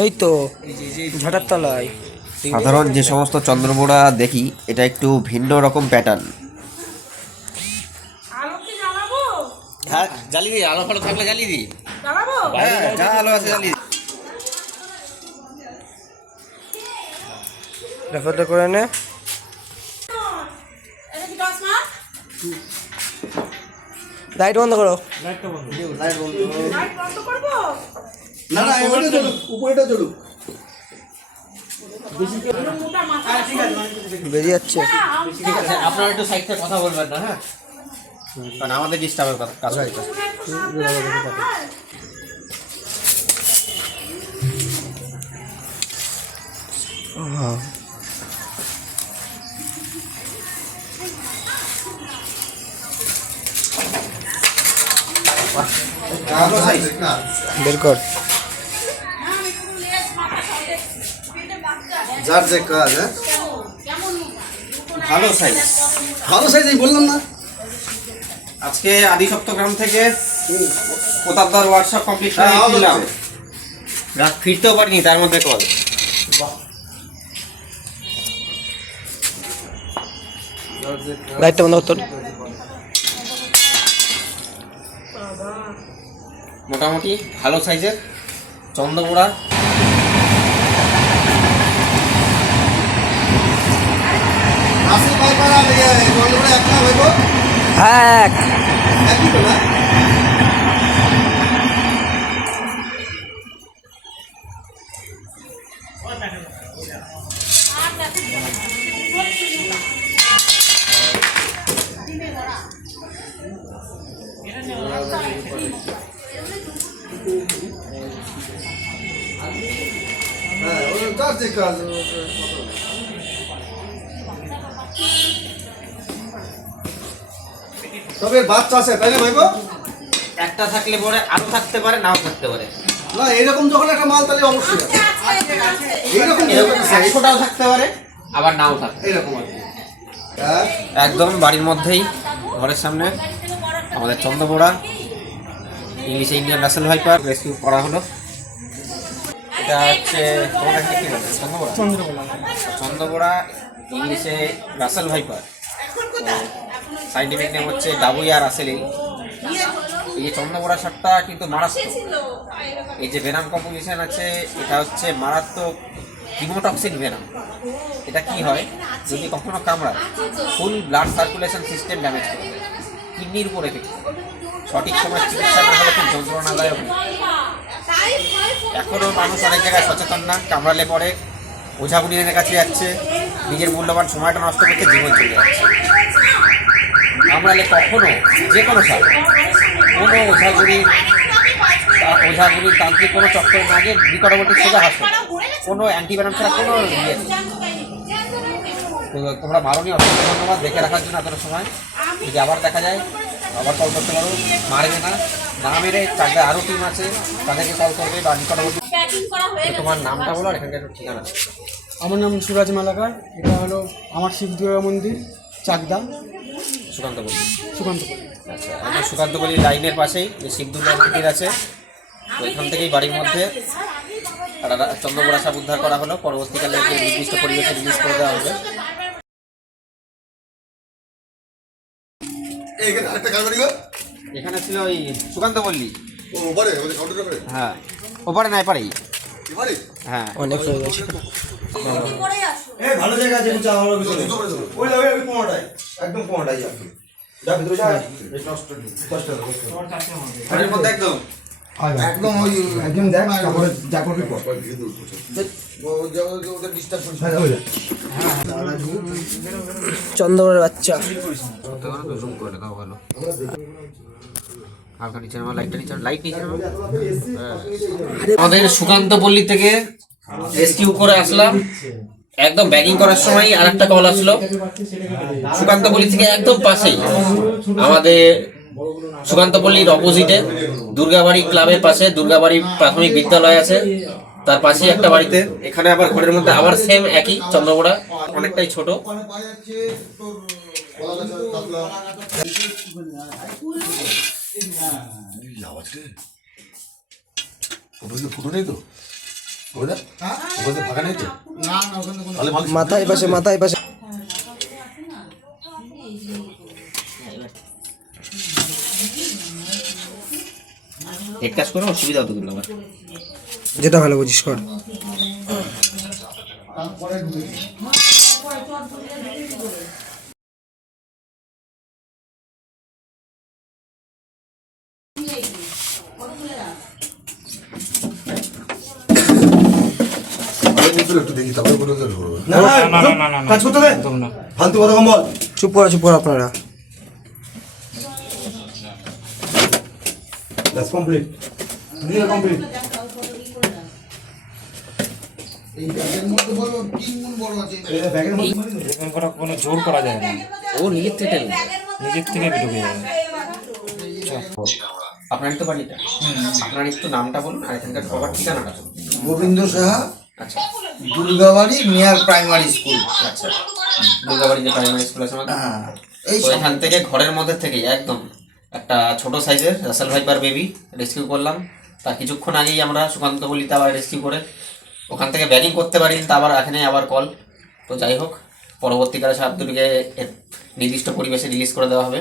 এই তো ঝাটার তলায় সাধারণ যে সমস্ত চন্দ্রবোড়া দেখি, এটা একটু ভিন্ন রকম প্যাটার্ন। হ্যাঁ জ্বালিয়ে দিই, আলো ফালো থাকলে জ্বালিয়ে দিই। হ্যাঁ, যা আলো আছে জ্বালিয়ে দিই। রেফারটা করে নে। লাইট বন্ধ করো। না না, এবারে চলুক, উপরেটা চলুক। বেরিয়ে যাচ্ছে। ঠিক আছে, আপনারা একটু সাইড থেকে কথা বলবেন না, হ্যাঁ, কারণ আমাদের ডিস্টার্বের কাজ হচ্ছে। বের কর। যার যে কাজ, হ্যাঁ ভালো সাইজ, ভালো সাইজ, এই বললাম না। আজকে আদি সপ্তগ্রাম থেকে প্রতাপদার ওয়ার্কশপ কমপ্লিট করে দিলাম। রাত ফিরতেও পারিনি, তার মধ্যে কল। লাইটটা বন্ধ করতো। মোটামুটি ভালো সাইজের চন্দ্রবোড়া। আসল পাইপার আর এই বলগুলো একটা হইব, হ্যাঁ একই তো না। হ্যাঁ, ওর যার যে কাজ। তবে বাচ্চা আছে, তাই না ভাইবো? একটা থাকলে পরে আরো থাকতে পারে, নাও থাকতে পারে। না, এরকম যখন একটা মাল, তাহলে অবশ্যই আছে। এইরকম একশোটাও থাকতে পারে, আবার নাও থাকতে। এইরকম আর কি। হ্যাঁ, একদম বাড়ির মধ্যেই, ঘরের সামনে আমাদের চন্দ্রবোড়া, ইংলিশে ইন্ডিয়ান রাসেল ভাইপার রেস্কিউ করা হলো। এটা হচ্ছে তোমার কি বলছে? চন্দ্রবোড়া। চন্দ্রবোড়া ইংলিশে রাসেল ভাইপার, সাইন্টিফিক নেম হচ্ছে ডাবুইয়া রাসেলি। এই যে চন্দ্রবোড়া শার্টটা কিন্তু মারাত্মক। এই যে ভেনাম কম্পোজিশন আছে, এটা হচ্ছে মারাত্মক হিমোটক্সিক ভেনাম। এটা কি হয়, যদি কখনো কামড়ায় ফুল ব্লাড সার্কুলেশন সিস্টেম ড্যামেজ করে, কিডনির উপর এফেক্ট, সঠিক সময় চিকিৎসা না হলে খুব যন্ত্রণাদায়ক। এখনও মানুষ অনেক জায়গায় সচেতন না, কামড়ালে পরে ওঝাগুলির কাছে যাচ্ছে, নিজের মূল্যবান সময়টা নষ্ট করতে জীবন চলে যাচ্ছে। কামড়ালে কখনো যে কোনো সাল, কোনো ওঝাগুলির তান্ত্রিক কোনো চক্কর না গিয়ে নিকটবর্তী সোজা হাসপাতাল, কোনো অ্যান্টিবায়োটিক ছাড়া কোনো ইয়ে নেই। তো তোমরা মারণী অসংখ্য ধন্যবাদ দেখে রাখার জন্য এতটা সময়। যদি আবার দেখা যায় আবার কল করতে পারো, মারবে না, না মেরে চারটে আরও টিম আছে তাদেরকে কল করবে বা নিকটবর্তী। তোমার নামটা বলো আর এখানকার একটু ঠিকানা। আমার নাম সুরাজ মালাকার। এটা হলো আমার শিব দুর্গা মন্দির, চাকদা, সুকান্তপল্লী। সুকান্তপুর। আচ্ছা, এখন সুকান্তপল্লী লাইনের পাশেই যে শিব দুর্গা মন্দির আছে, তো এখান থেকেই বাড়ির মধ্যে চন্দ্রবোড়া সাপ উদ্ধার করা হলো। পরবর্তীকালে নির্দিষ্ট পরিবেশে রিলিজ করে দেওয়া হবে। এখানে ছিল ওই সুকান্তপল্লী। হ্যাঁ, ওপারে না এপারেই। হ্যাঁ, অনেক হয়ে গেছে। ভালো জায়গা আছে, ওই কোনটাই একদম কোনটাই যাবে, যা ভিতরে যা। বাড়ির মধ্যে একদম একদম ওই একদম দেখ, তারপরে যা করবি কর। চন্দ্রবোড়ার বাচ্চা। আমাদের সুকান্তপল্লী থেকে রেস্কিউ করে আসলাম। একদম ব্যাগিং করার সময় আরেকটা কল আসলো সুকান্তপল্লী থেকে, একদম পাশেই আমাদের সুকান্তপল্লীর অপোজিটে দুর্গাবাড়ি ক্লাবের পাশে দুর্গাবাড়ি প্রাথমিক বিদ্যালয় আছে, তার পাশে একটা বাড়িতে। এখানে আবার ঘরের মধ্যে আবার সেম একই চন্দ্রবোড়া, অনেকটাই ছোট। ফুটো নেই তো ওটা ওখানে ফাঁকা নেই তো তাহলে মাথায় পাশে মাথায় পাশে এক কাজ করো, অসুবিধা হতো কিন্তু আমার। যেটা ভালো বুঝিস কর। একটু দেখি তারপরে বলে দেবো কাজ করতে দে ফালতু কথা কম বল চুপ করো আপনারা। দ্যাটস কমপ্লিট দিয়ে কমপ্লিট এই ব্যাগের মধ্যে বলো 3 গুণ বড় আছে এই ব্যাগের মধ্যে এরকম করা কোনো জোর করা যায় না, ও নিজের থেকে টেনে। নিজের থেকে ঢুকে যাবে। আপনারই তো বাড়িটা, আপনার একটু নামটা বলুন আর এখানকার সবার ঠিকানাটা বলুন। গোবিন্দ সাহা আচ্ছা দুর্গাবাড়ি মিয়ার প্রাইমারি স্কুল আচ্ছা, দুর্গাবাড়ি যে প্রাইমারি স্কুল আছে আমাদের, এই তো এখান থেকে ঘরের মধ্যে থেকেই একদম একটা ছোট সাইজের রাসেল ভাইপার বেবি রেস্কিউ করলাম। তার কিছুক্ষণ আগেই আমরা সুকান্ত বলিতে আবার রেস্কিউ করে ওখান থেকে ব্যাটিং করতে পারি, তা আবার এখানে আবার কল। তো যাই হোক, পরবর্তীকালে সাপ দুটিকে নির্দিষ্ট পরিবেশে রিলিজ করে দেওয়া হবে।